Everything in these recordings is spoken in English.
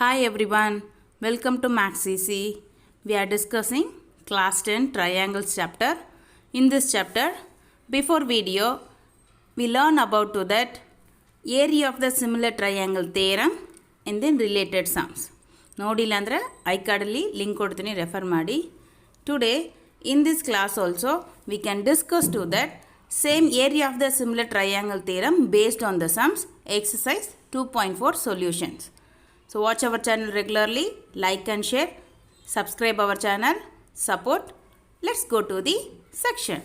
Hi everyone, welcome to Max CC. We are discussing class 10 triangles chapter. In this chapter, before video, we learn about to that area of the similar triangle theorem and then related sums. ನೋಡಿಲ್ಲ ಅಂದರೆ I ಕಾರ್ಡಲ್ಲಿ link ಕೊಡ್ತೀನಿ refer ಮಾಡಿ. Today in this class also we can discuss to that same area of the similar triangle theorem based on the sums exercise 2.4 solutions. So watch our channel regularly, like and share, subscribe our channel, support. Let's go to the section.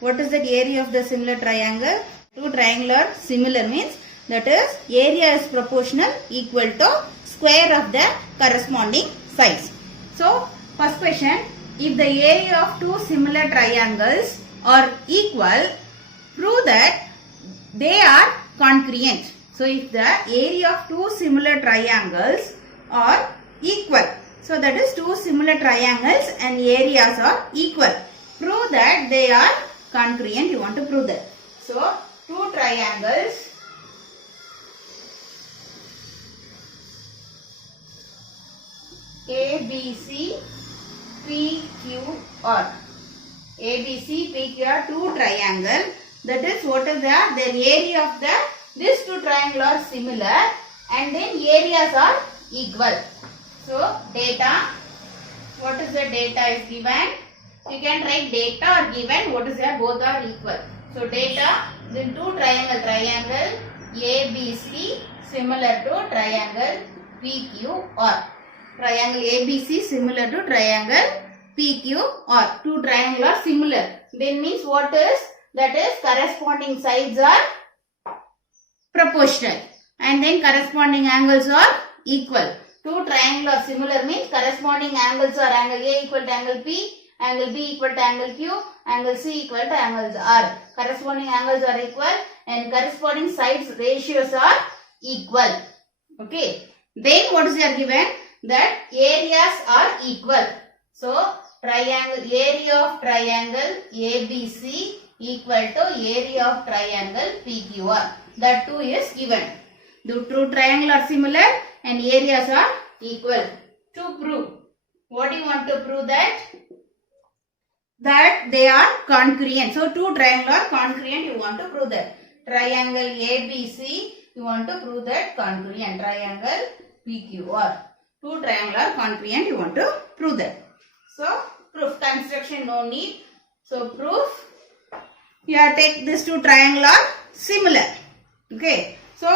What is the area of the similar triangle? Two triangles are similar means that is area is proportional equal to square of the corresponding sides. So first question, if the area of two similar triangles are equal, prove that they are congruent. So if the area of two similar triangles are equal, so that is two similar triangles and areas are equal, prove that they are congruent. You want to prove that. So two triangles ABC PQR. ABC PQR two triangle. That is what is the area of the these two triangles are similar and then areas are equal. So data, what is the data is given? You can write data or given what is there, both are equal. So data, then two triangle ABC similar to triangle PQR. Triangle ABC similar to triangle PQR. Two triangles are similar. Then means what is? That is corresponding sides are proportional and then corresponding angles are equal. Two triangles are similar means corresponding angles are angle A equal to angle P, angle B equal to angle Q, angle C equal to angles R. Corresponding angles are equal and corresponding sides ratios are equal. Okay. Then what is there given? That areas are equal. So triangle, area of triangle ABC equal to area of triangle PQR. That too is given. The two triangles are similar and areas are equal. To prove, what do you want to prove that? That they are congruent. So two triangles are congruent. You want to prove that. Triangle ABC, you want to prove that congruent. Triangle PQR. Two triangles are congruent. You want to prove that. So proof construction no need. So proof. Here take these two triangles are similar. Okay. So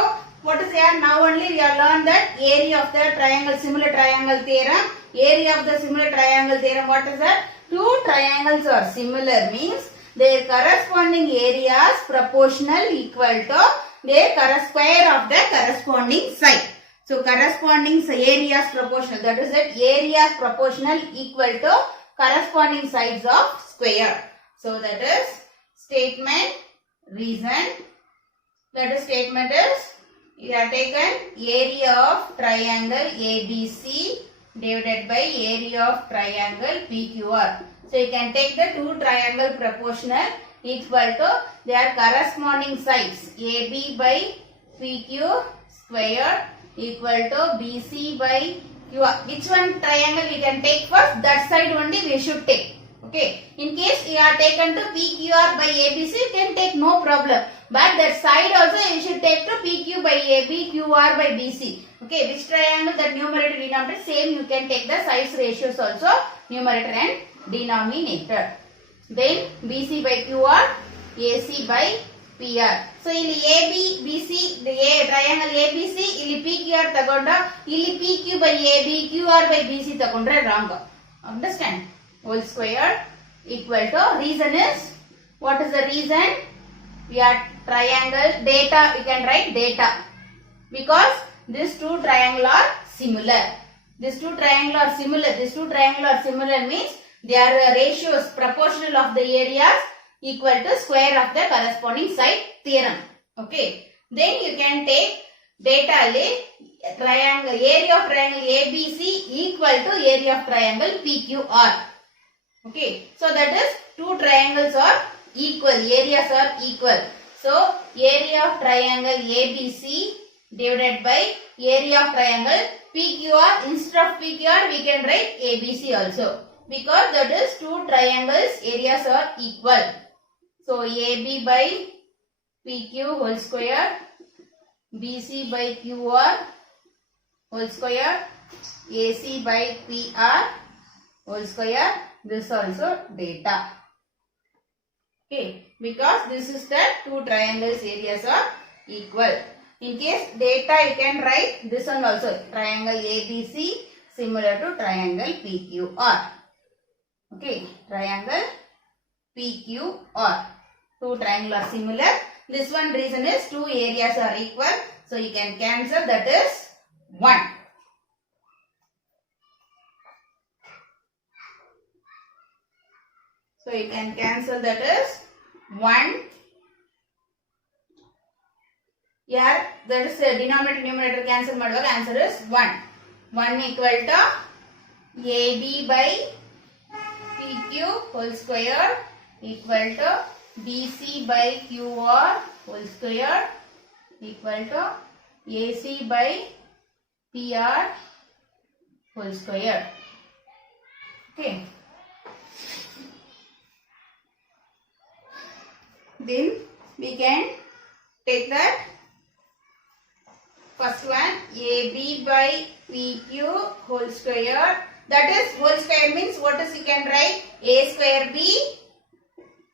what is here? Now only we have learned that area of the triangle, similar triangle theorem. Area of the similar triangle theorem. What is that? Two triangles are similar means their corresponding areas proportional equal to their square of the corresponding side. So corresponding areas proportional. That is that areas proportional equal to corresponding sides of square. So that is statement, reason. That is statement is we have taken area of triangle ABC divided by area of triangle PQR. So you can take the two triangle proportional equal to their corresponding sides. AB by PQ square equal to BC by QR. Which one triangle we can take first? That side only we should take. Okay. In case you are taken to PQR by ABC, you can take no problem. But that side also you should take to PQ by AB, QR by BC. Okay. Which triangle that numerator denominator same you can take the size ratios also numerator and denominator. Then BC by QR, AC by PR. So ಇಲ್ಲಿ AB BC triangle ABC ಇಲ್ಲಿ PQR ತಗೊಂಡ ಇಲ್ಲಿ PQ by AB QR by BC ತಗೊಂಡ್ರೆ wrong. Understand? Whole square equal to, reason is, what is the reason? We are triangle data, we can write data because these two triangles are similar. These two triangles are similar. These two triangles are similar means their ratios proportional of the areas equal to square of the corresponding side theorem. Okay. Then you can take data triangle, area of triangle ABC equal to area of triangle PQR. Okay. So that is two triangles are equal. Areas are equal. So area of triangle ABC divided by area of triangle PQR. Instead of PQR, we can write ABC also. Because that is two triangles areas are equal. So AB by PQ whole square, BC by QR whole square, AC by PR whole square. This also data. Okay, because this is the two triangles areas are equal. In case data, you can write this one also, triangle ABC similar to triangle PQR. Okay, triangle PQR. Two triangles are similar. This one reason is two areas are equal. So you can cancel, that is 1. So you can cancel, that is 1. Here that is denominator numerator cancel ಮಾಡುವಾಗ answer is 1. 1 equal to AB by PQ whole square equal to BC by QR whole square equal to AC by PR whole square. Okay. Then we can take that first one, AB by PQ whole square. That is whole square means what is, you can write A square B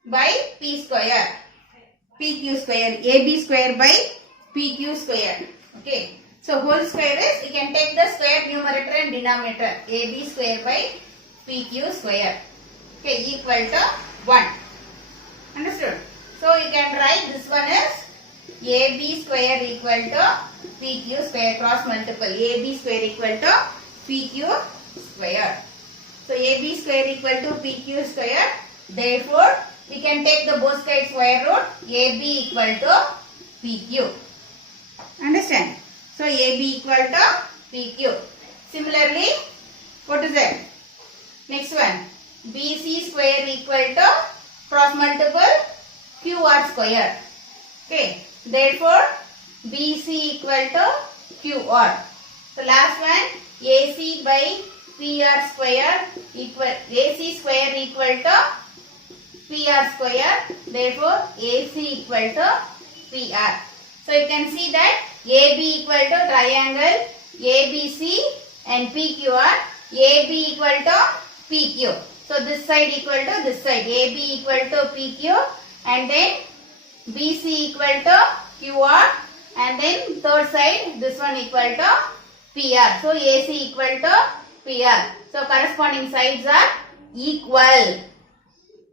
by P square. PQ square, AB square by PQ square. Okay. So whole square is, you can take the square numerator and denominator. AB square by PQ square. Okay, equal to 1. Understood? So you can write this one as AB square equal to PQ square, cross multiple. AB square equal to PQ square. So AB square equal to PQ square. Therefore, we can take the both sides square root. AB equal to PQ. Understand? So AB equal to PQ. Similarly, what is that? Next one. BC square equal to cross multiple QR square. Okay. Therefore, BC equal to QR. So last one, AC by PR square equal, AC square equal to PR square. Therefore, AC equal to PR. So you can see that AB equal to triangle ABC and PQR. AB equal to PQ. So this side equal to this side. AB equal to PQ and then BC equal to QR and then third side this one equal to PR. So AC equal to PR. So corresponding sides are equal.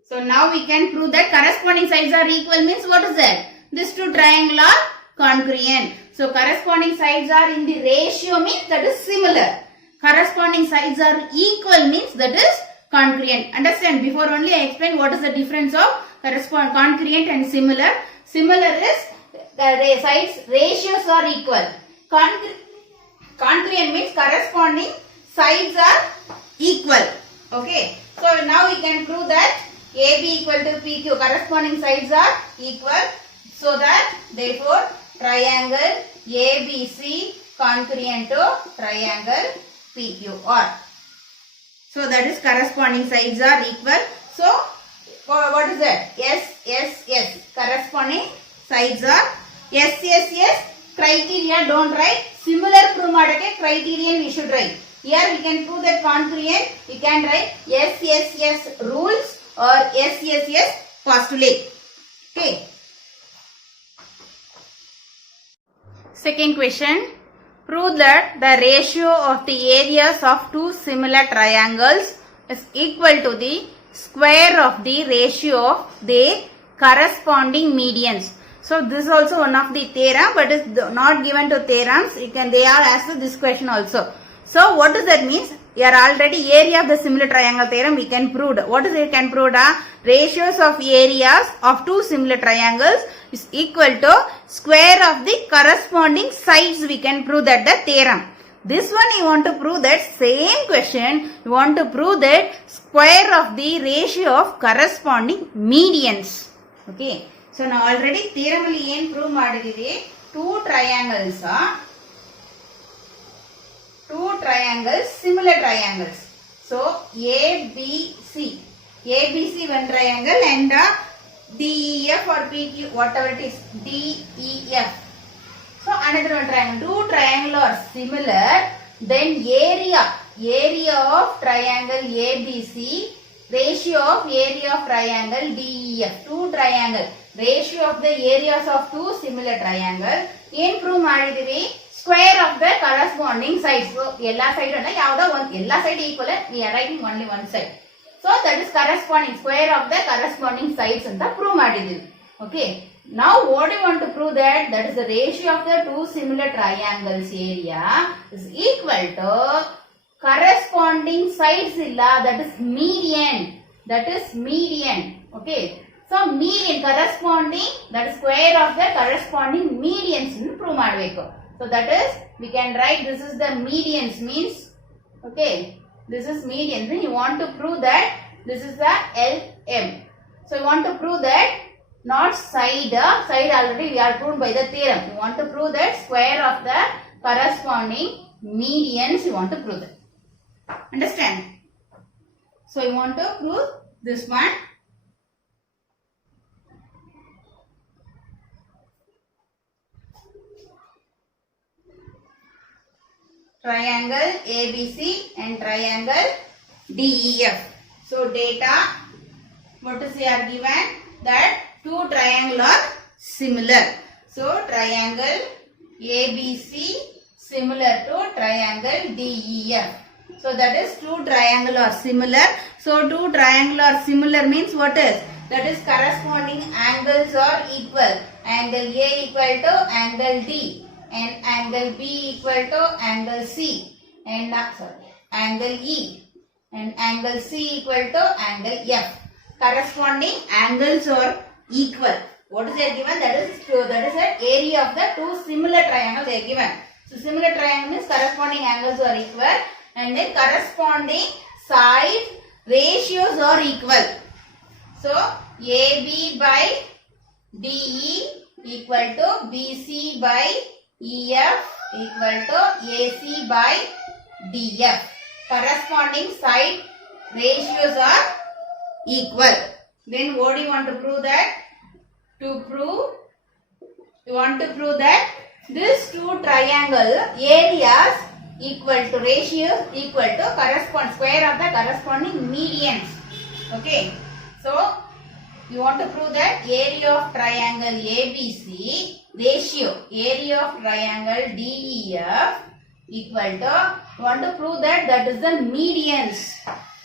So now we can prove that corresponding sides are equal means what is that? These two triangles are congruent. So corresponding sides are in the ratio means that is similar. Corresponding sides are equal means that is congruent. Understand? Before only I explained what is the difference of congruent and similar. Similar is the sides ratios are equal. Congruent means corresponding sides are equal. Okay. So now we can prove that AB equal to PQ, corresponding sides are equal. So that therefore triangle ABC congruent to triangle PQR. So that is corresponding sides are equal. So what is that? S. Corresponding sides are S. Criteria don't write. Similar prove madake criterion we should write. Here we can prove that congruent. We can write S rules or S postulate. Okay. Second question. Prove that the ratio of the areas of two similar triangles is equal to the square of the ratio of their corresponding medians. So this is also one of the theorem, but is not given to theorems. They are asked this question also. So what does that mean? Here already area of the similar triangle theorem we can prove. What is it can prove? Ratios of areas of two similar triangles is equal to square of the corresponding sides. We can prove that the theorem. This one you want to prove that same question. You want to prove that square of the ratio of corresponding medians. Okay. So now already theorem alli ಏನು prove ಮಾಡಿದೀವಿ. two triangles, similar triangles. So ABC one triangle and DEF or PQ, whatever it is, DEF. So another one triangle. Two triangles are similar. Then area of triangle ABC, ratio of area of triangle DEF. Two triangle, ratio of the areas of two similar triangle. In prove ಮಾಡಿದಿವಿ square of the corresponding sides. So ಎಲ್ಲ side ಅನ್ನ ಯಾವುದೋ ಒಂದು ಎಲ್ಲ side equal, we are writing only one side. So that is corresponding square of the corresponding sides ಅಂತ prove ಮಾಡಿದಿವಿ. Okay. Now what do you want to prove that? That is the ratio of the two similar triangles area is equal to corresponding sides illa, that is median. Okay. So median corresponding, that is square of the corresponding medians prove ಮಾಡಬೇಕು. So that is, we can write this is the medians means, okay, this is median. Then you want to prove that this is the LM. So you want to prove that not side already we are proved by the theorem. You want to prove that square of the corresponding medians, you want to prove that. Understand? So you want to prove this one. Triangle ABC and triangle DEF. So data, what is here given? That two triangles are similar. So triangle ABC similar to triangle DEF. So that is two triangles are similar. So two triangles are similar means what is? That is corresponding angles are equal. Angle A equal to angle D and angle B equal to angle C and angle E and angle C equal to angle F. Corresponding angles are equal. What is there given? That is the area of the two similar triangles they are given. So similar triangle means corresponding angles are equal and then corresponding side ratios are equal. So AB by DE equal to BC by EF equal to AC by DF. Corresponding side ratios are equal. Then what do you want to prove that? You want to prove that this two triangle areas equal to ratios equal to correspond square of the corresponding medians. Okay. So you want to prove that area of triangle ABC ratio area of triangle DEF equal to, you want to prove that is the medians.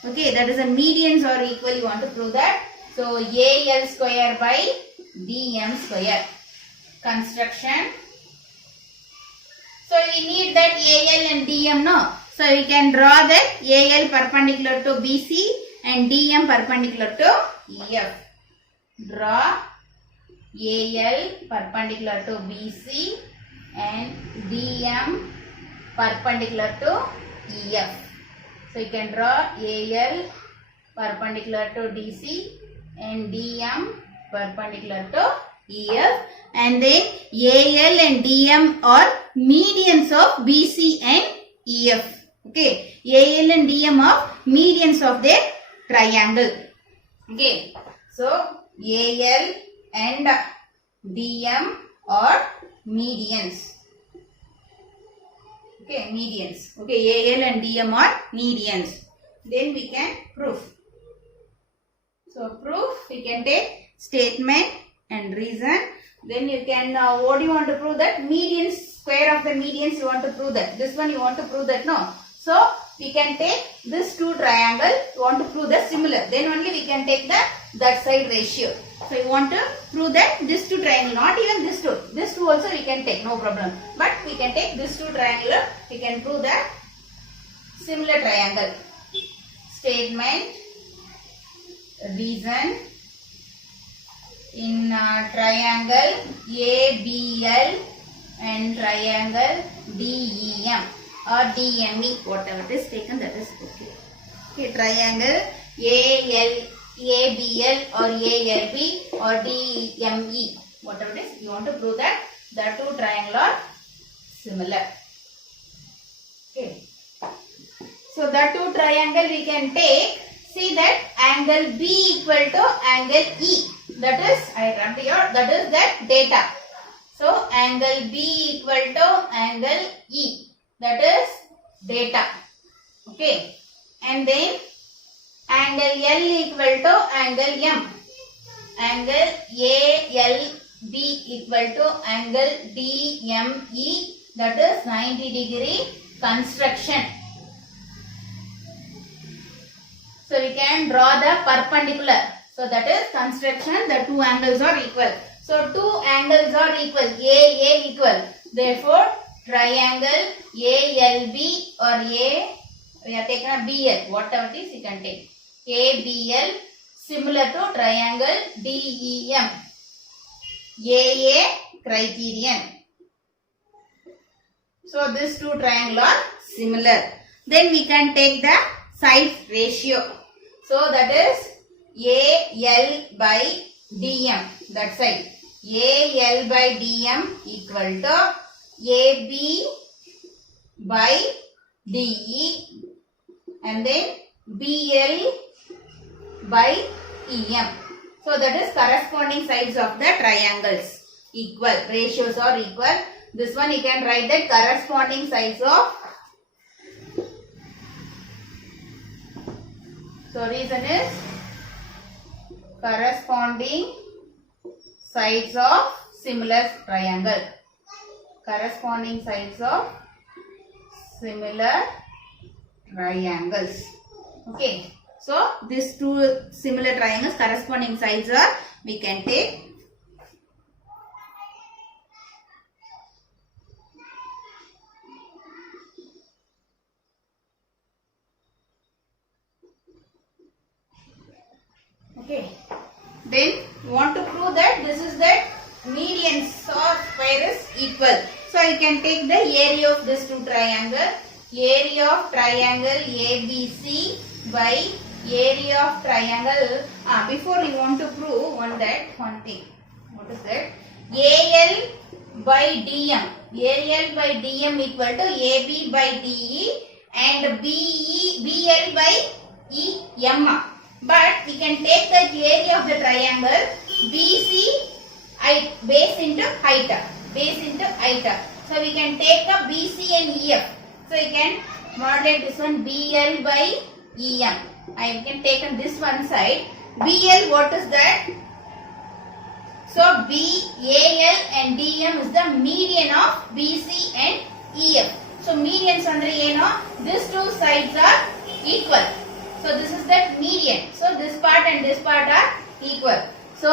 Okay, that is the medians are equal, you want to prove that. So AL square by DM square. Construction. So we need that AL and DM, no? So we can draw that AL perpendicular to BC and DM perpendicular to EF. Draw AL perpendicular to BC and DM perpendicular to EF. So you can draw AL perpendicular to DC and DM perpendicular to EF, and then AL and DM are medians of BC and EF. Okay, AL and DM are medians of their triangle. Okay, so AL and DM are medians. Okay, medians. Okay, AL and DM are medians. Then we can prove. So proof, we can take statement and reason. Then you can, what do you want to prove that? Medians, square of the medians you want to prove that. This one you want to prove that, no? So we can take this two triangle, you want to prove that similar. Then only we can take that side ratio. So you want to prove that this two triangle, not even this two. This two also we can take, no problem. But we can take this two triangle, we can prove that similar triangle. Statement, reason. In triangle ABL and triangle DEM or DME, whatever it is taken, that is okay. Okay, triangle ABL or ALB or DME, whatever it is, you want to prove that the two triangles are similar. Okay. So the two triangle we can take. See that angle B equal to angle E. That is, I write here, that is that data. So angle B equal to angle E. That is data. Okay. And then angle L equal to angle M. Angle ALB equal to angle DME. That is 90 degree construction. So we can draw the perpendicular. So that is construction. The two angles are equal. So two angles are equal. AA equal. Therefore triangle ALB or A, we have taken a BL. Whatever it is, you can take. ABL similar to triangle DEM. AA criterion. So these two triangles are similar. Then we can take the side ratio. So that is AL by DM. That side. AL by DM equal to AB by DE and then BL by EM. So that is corresponding sides of the triangles. Equal. Ratios are equal. This one you can write that corresponding sides of. So reason is corresponding sides of similar triangle. Corresponding sides of similar triangles. Okay. So these two similar triangles corresponding sides are, we can take. Okay. Then we want to prove that this is that median or square is equal. So you can take the area of this two triangle. Area of triangle ABC by area of triangle. Before you want to prove one thing. What is that? AL by DM. AL by DM equal to AB by DE and BL by EM. But we can take the area of the triangle BC base into height. Base into height. So we can take the BC and EF. So you can modulate this one BL by EM. I can take on this one side. BL, what is that? So BAL and DM is the median of BC and EF. So medians under these two sides are equal. So this is that median. So this part and this part are equal. So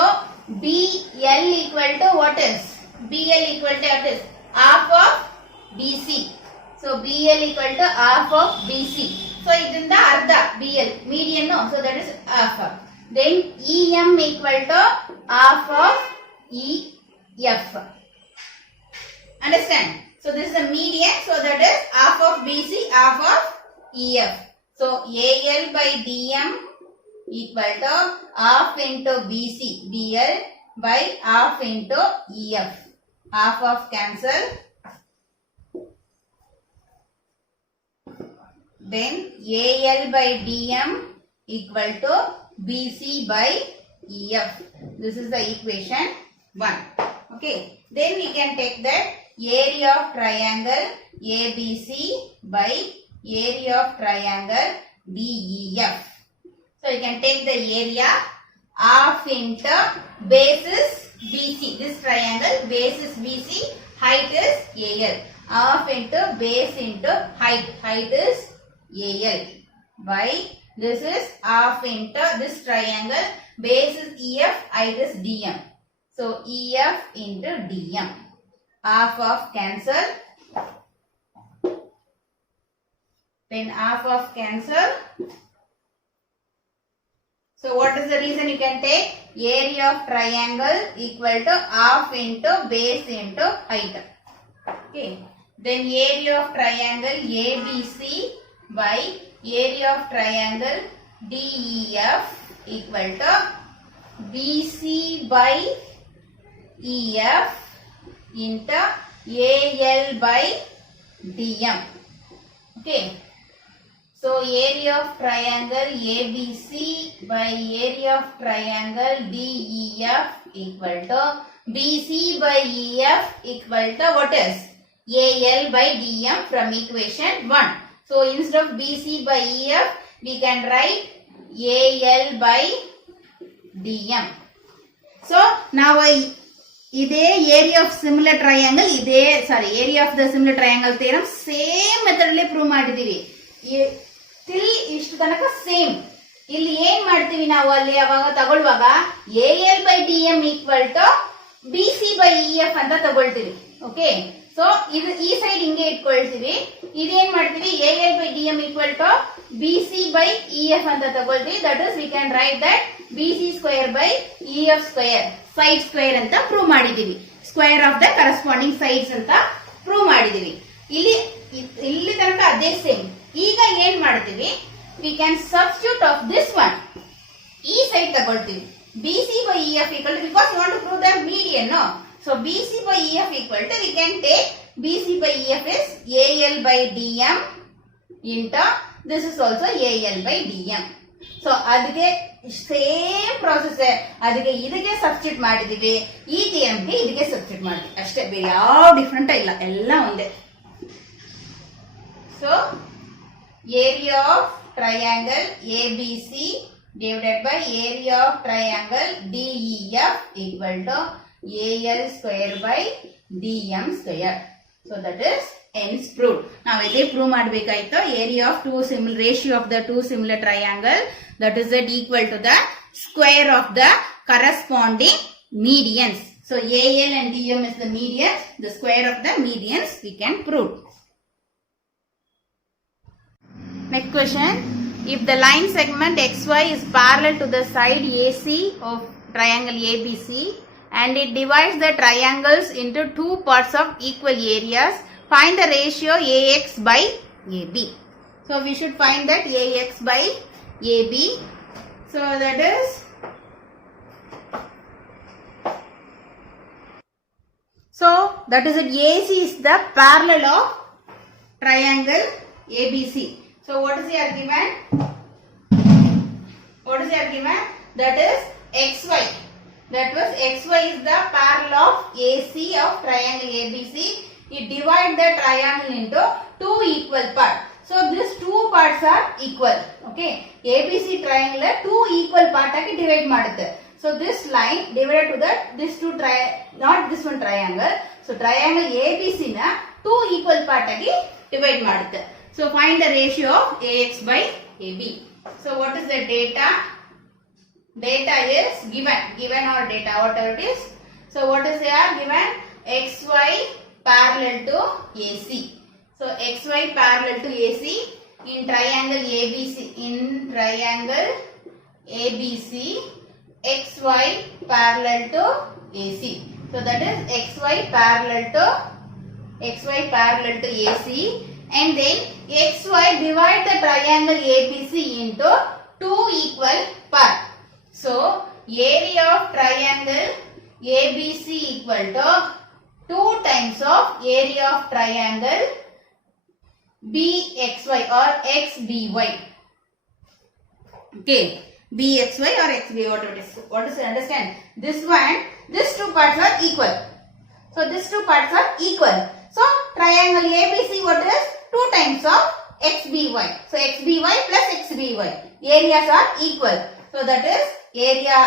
BL equal to what is? BL equal to what is? Half of BC. So BL equal to half of BC. So it is the Ardha BL. Median no. So that is half. Then EM equal to half of EF. Understand? So this is the median. So that is half of BC, half of EF. So AL by DM equal to half into BC, BL by half into EF. Half of cancel. Then AL by DM equal to BC by EF. This is the equation 1. Okay. Then we can take that area of triangle ABC by area of triangle DEF. So you can take the area half into base is BC. This triangle base is BC, height is AL. Half into base into height. Height is AL by this is half into this triangle base is EF, height is DM. So EF into DM. Half of cancel. Then half of cancel. So what is the reason you can take? Area of triangle equal to half into base into height. Okay. Then area of triangle ABC by area of triangle DEF equal to BC by EF into AL by DM. Okay. So area of triangle ABC by area of triangle DEF equal to BC by EF equal to what is? AL by DM from equation 1. So instead of BC by EF, we can write AL by DM. So now ಇದೇ area of similar triangle area of the similar triangle theorem same method ಅಲ್ಲಿ prove ಮಾಡಿದೀವಿ. till ಇಷ್ಟು ತನಕ same. ಇಲ್ಲಿ ಏನ್ ಮಾಡ್ತೀವಿ ನಾವು ಅಲ್ಲಿ ಅವಾಗ ತಗೊಳ್ಳುವಾಗ AL by DM equal to BC by EF ಅಂತ ತಗೊಳ್ತೀವಿ. ಓಕೆ, ಸೊ ಇದು ಈ ಸೈಡ್ ಹಿಂಗೆ ಇಟ್ಕೊಳ್ತೀವಿ. ಇದೇನ್ ಮಾಡ್ತೀವಿ AL by DM equal to BC by EF ಅಂತ ತಗೊಳ್ತೀವಿ. That is we can write that BC square by EF square side square ಅಂತ ಪ್ರೂವ್ ಮಾಡಿದೀವಿ. Square of the corresponding sides ಅಂತ ಪ್ರೂವ್ ಮಾಡಿದೀವಿ. ಇಲ್ಲಿ ತನಕ ಅದೇ ಸೇಮ್. ಈಗ ಏನ್ ಮಾಡ್ತೀವಿ, we can substitute of this one. ಈ ಸೈಡ್ ತಗೊಳ್ತೀವಿ BC by EF equal to, because you want to prove the median, no? So BC by EF equal to, we can take BC by EF is AL by DM into this is also AL by DM. So ಅದಕ್ಕೆ same process. ಅದಕ್ಕೆ ಇದಕ್ಕೆ substitute ಮಾಡಿದೀವಿ, ಈ ಥಿಯರಮ್ಗೆ ಇದಕ್ಕೆ substitute ಮಾಡಿದ್ವಿ ಅಷ್ಟೇ, ಬೇರೆ ಯಾವ ಡಿಫ್ರೆಂಟ್ ಇಲ್ಲ, ಎಲ್ಲ ಒಂದೇ. So area of triangle ABC divided by area of triangle DEF equal to AL square by DM square. So that is hence proved. Now iday prove madbekaittu area of ratio of the two similar triangle, that is that equal to the square of the corresponding medians. So AL and DM is the medians, the square of the medians we can prove. Next question. If the line segment XY is parallel to the side AC of triangle ABC and it divides the triangles into two parts of equal areas, find the ratio AX by AB. So we should find that AX by AB. So that is it. AC is the parallel of triangle ABC. So what is the argument? What is the argument? That is XY. That was XY is the parallel of AC of triangle ABC. It divides the triangle into two equal parts. So these two parts are equal. Okay. ABC triangle two equal parts ಆಗಿ divide ಮಾಡುತ್ತೆ. So this line divided to that this two not this one triangle. So triangle ABC ನ two equal part ಆಗಿ divide ಮಾಡುತ್ತೆ. So find the ratio of AX by AB. So what is the data? Data is given or data, whatever it is. So what is there given? XY parallel to AC. So XY parallel to AC in triangle ABC. In triangle ABC, XY parallel to AC. So that is XY parallel to AC. And then XY divide the triangle ABC into two equal parts. So area of triangle ABC equal to 2 times of area of triangle BXY or XBY. Okay, BXY or XBY, whatever it is. What is it? Understand? This one, these two parts are equal. So these two parts are equal. So triangle ABC, what is? 2 times of XBY. So XBY plus XBY. Areas are equal. So that is area.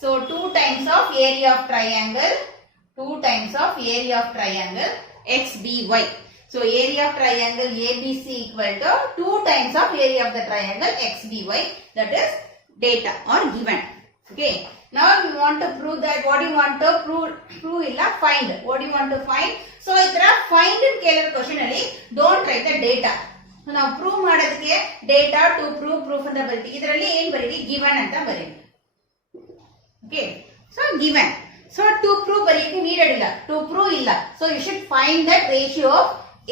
So 2 times of area of triangle. 2 times of area of triangle XBY. So area of triangle ABC equal to 2 times of area of the triangle XBY. That is data or given. Okay. Now we want to prove that. What do you want to prove illa find. What do you want to find? So idra find in ಕೇಳಿರೋ question ಅಲ್ಲಿ don't write the data. So ನಾವು prove ಮಾಡೋದಕ್ಕೆ data to proof ಅಂತ ಬರೀತೀವಿ. ಇದರಲ್ಲಿ ಏನು ಬರೀರಿ? given ಅಂತ ಬರೀರಿ. Okay. So given. So to prove ಬರೀಕ್ಕೆ needed ಇಲ್ಲ. To prove ಇಲ್ಲ. So you should find that ratio of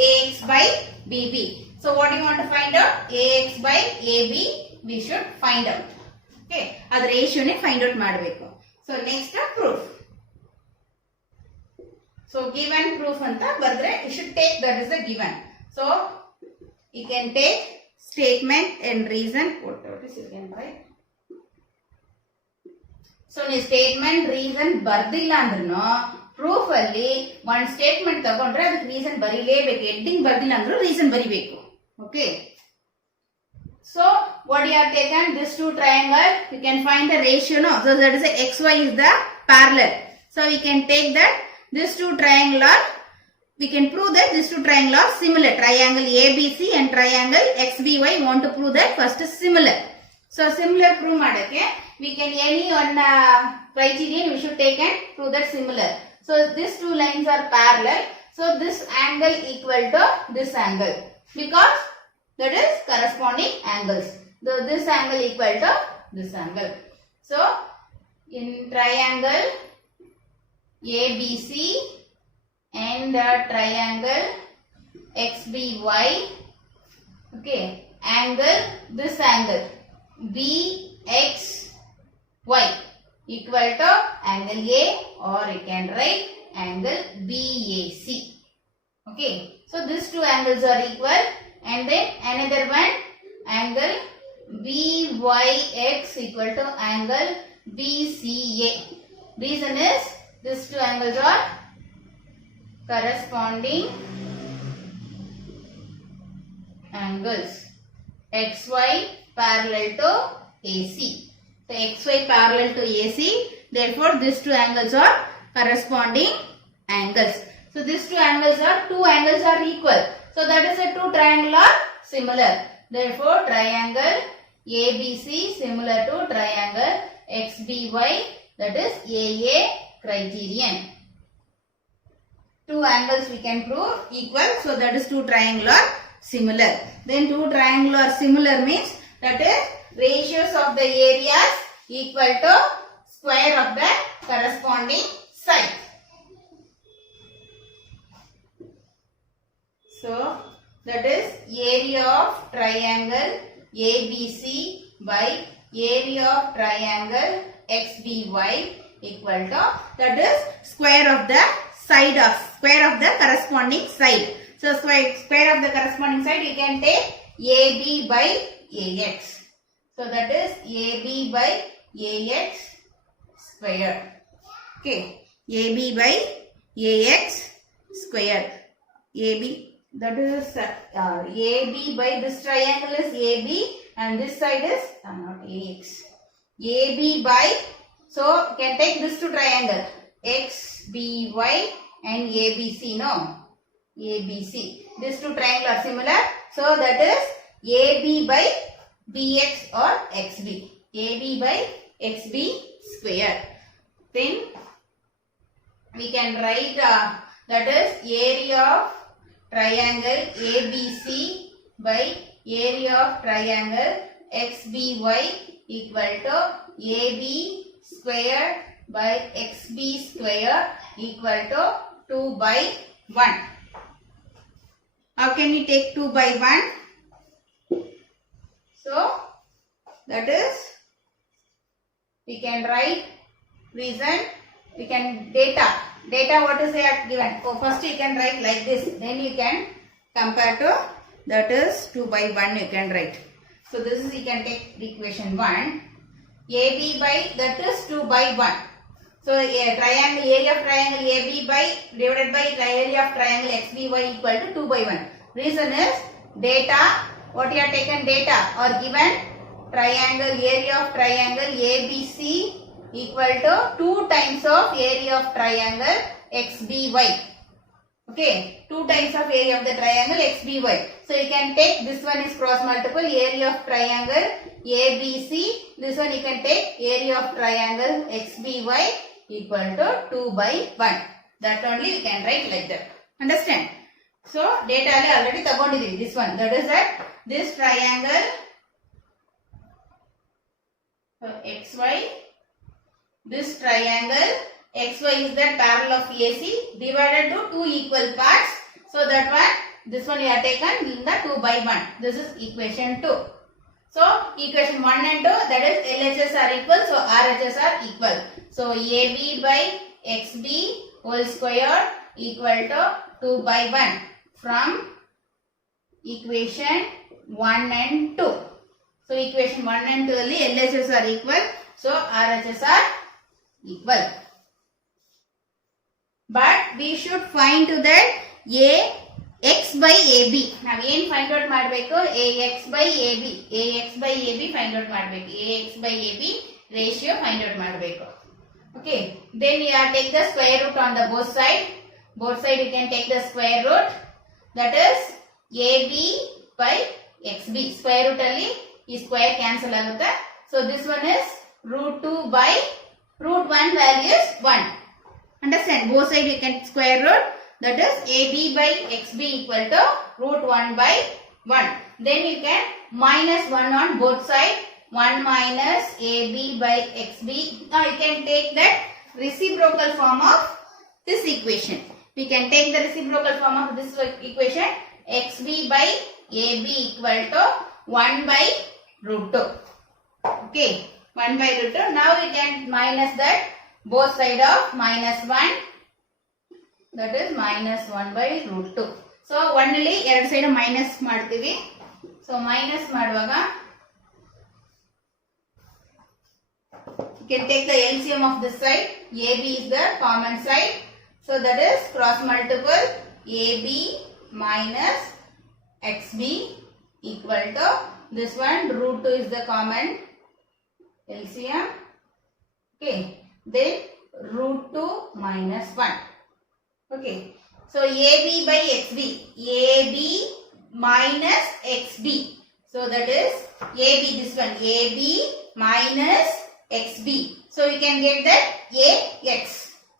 AX by BB. So what do you want to find out? AX by AB we should find out. Okay, ಅದು ರೇಷಿಯೋನೇ find out ಮಾಡಬೇಕು. So next proof. So given proof anta bardre you should take that is the given. So you can take statement and reason. What is you can write. So ನೀವು statement reason ಬರ್ದಿಲ್ಲ ಅಂದ್ರೂ proof ಅಲ್ಲಿ ಒಂದು statement ತಗೊಂಡ್ರೆ ಅದಕ್ಕೆ reason ಬರೀಲೇಬೇಕು. Heading ಬರ್ದಿಲ್ಲ ಅಂದ್ರೂ reason ಬರೀಬೇಕು. Okay. So what you have taken this two triangle, you can find the ratio, no? So that is the xy is the parallel. So we can take that this two triangle are, we can prove that these two triangle are similar. Triangle ABC and triangle XBY want to prove that first is similar. So similar prove madake we can any one criterion we should take and prove that similar. So these two lines are parallel. So this angle equal to this angle because that is corresponding angles. So this angle equal to this angle. So in triangle ABC and triangle XBY, okay, angle this angle BXY equal to angle A, or you can write angle BAC. Okay, so these two angles are equal. And then another one angle BYX equal to angle BCA. Reason is these two angles are corresponding angles. XY parallel to AC. So XY parallel to AC. Therefore these two angles are corresponding angles. So these two angles are equal. So that is a two triangle are similar. Therefore triangle ABC similar to triangle XBY, that is AA criterion. Two angles we can prove equal. So that is two triangle are similar. Then two triangle are similar means that is ratios of the areas equal to square of the corresponding side. So that is area of triangle ABC by area of triangle XBY equal to, that is square of the side of square of the corresponding side. So square of the corresponding side you can take AB by AX. So that is AB by AX square. Okay, AB by AX square. AB, that is AB by this triangle is AB and this side is not AX. AB by, so you can take this two triangle XBY and ABC, no? ABC. These two triangles are similar. So that is AB by BX or XB. AB by XB square. Then we can write that is area of triangle ABC by area of triangle XBY equal to AB square by XB square equal to 2 by 1. How can we take 2 by 1? So that is, we can write reason, we can data what is they are given. So first you can write like this, then you can compare to, that is 2 by 1 you can write. So this is, you can take the equation 1, AB by, that is 2 by 1. So triangle, area of triangle AB by divided by area of triangle XBY equal to 2 by 1. Reason is data, what you have taken data or given triangle, area of triangle ABC equal to 2 times of area of triangle XBY. Okay, 2 times of area of the triangle XBY. So you can take, this one is cross multiple, area of triangle ABC. This one you can take area of triangle XBY equal to 2 by 1. That only we can write like that. Understand? So data already tagondidiri. This one, that is that this triangle XY, this triangle XY is the parallel of AC divided to 2 equal parts. So that one, this one you have taken in the 2 by 1. This is equation 2. So equation 1 and 2, that is LHS are equal, so RHS are equal. So AB by XB whole square equal to 2 by 1 from equation 1 and 2. So equation 1 and 2 alli LHS are equal. So RHS are equal. But we should find to that AX by AB. Now ಏನು find out ಮಾಡಬೇಕು? AX by AB. AX by AB find out ಮಾಡಬೇಕು. AX by AB ratio find out ಮಾಡಬೇಕು. Okay. Then you have take the square root on the both side. Both side you can take the square root. That is AB by XB. Square root alli ಈ square cancel ಆಗುತ್ತೆ. So this one is root 2 by root 1 value is 1. Understand? Both side you can square root. That is AB by XB equal to root 1 by 1. Then you can minus 1 on both side. 1 minus AB by XB. Now you can take that reciprocal form of this equation. We can take the reciprocal form of this equation. XB by AB equal to 1 by root 2. Okay. 1 by root 2. Now we can minus that both side of minus 1. That is minus 1 by root 2. So 1 ಅಲ್ಲಿ ಎರಡು side minus ಮಾಡ್ತೀವಿ. So minus ಮಾಡುವಾಗ you can take the LCM of this side. AB is the common side. So that is cross multiple AB minus XB equal to this one root 2 is the common LCM. Okay. Then root 2 minus 1. Okay. So AB by XB. AB minus XB. So that is AB this one. AB minus XB. So we can get that AX.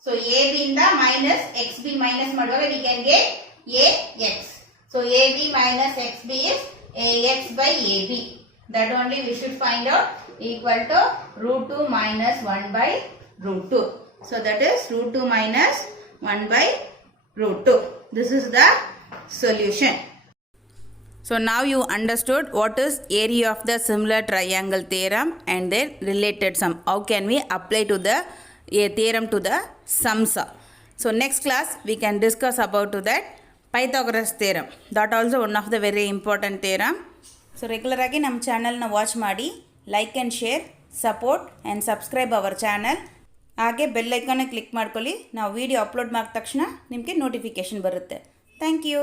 So AB in the minus XB minus ಮಾಡುವಾಗ we can get AX. So AB minus XB is AX by AB. That only we should find out equal to root 2 minus 1 by root 2. So that is root 2 minus 1 by root 2. This is the solution. So now you understood what is area of the similar triangle theorem and then related sum. How can we apply to the theorem to the sums? So next class we can discuss about to that Pythagoras theorem. That also one of the very important theorem. So regular ಆಗಿ ನಮ್ಮ ಚಾನಲ್ನ watch ಮಾಡಿ like and share support and subscribe our channel. ಹಾಗೆ bell icon click ಮಾಡ್ಕೊಳ್ಳಿ. ನಾವು video upload ಮಾಡಿದ ತಕ್ಷಣ ನಿಮಗೆ ನೋಟಿಫಿಕೇಷನ್ ಬರುತ್ತೆ. Thank you.